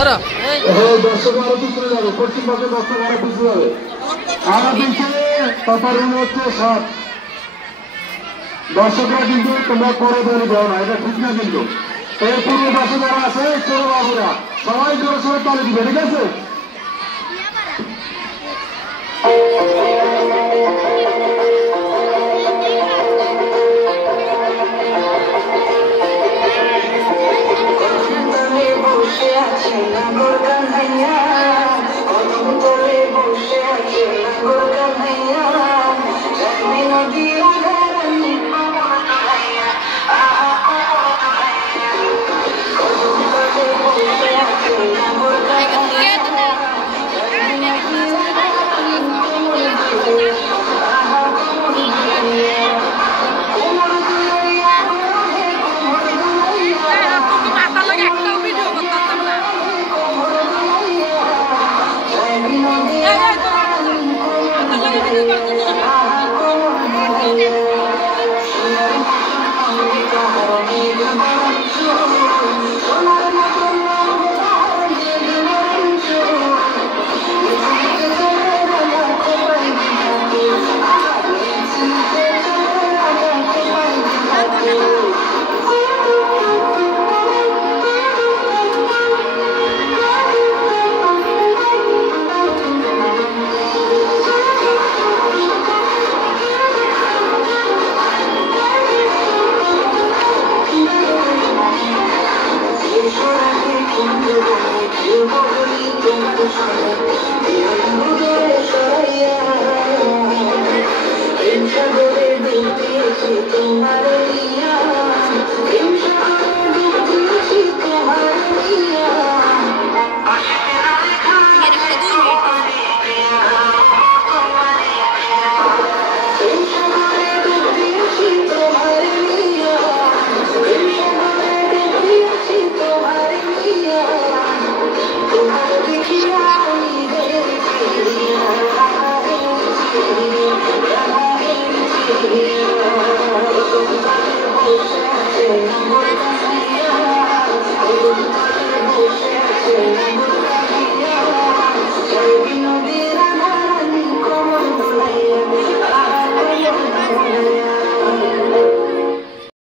দর্শক আরো পিছনে যাবে, পশ্চিম পাশে দর্শক আরো পিছনে যাবে। আমার পিছনে কথা রুম হচ্ছে 7। দর্শকরা কিন্তু তোমরা পরে তৈরি দাও না, এটা ঠিক না। কিন্তু এই পূর্ব পাশে যারা আছে ছোট বাবুরা সবাই জোরে সবাই তালি দিবে, ঠিক আছে? Yeah.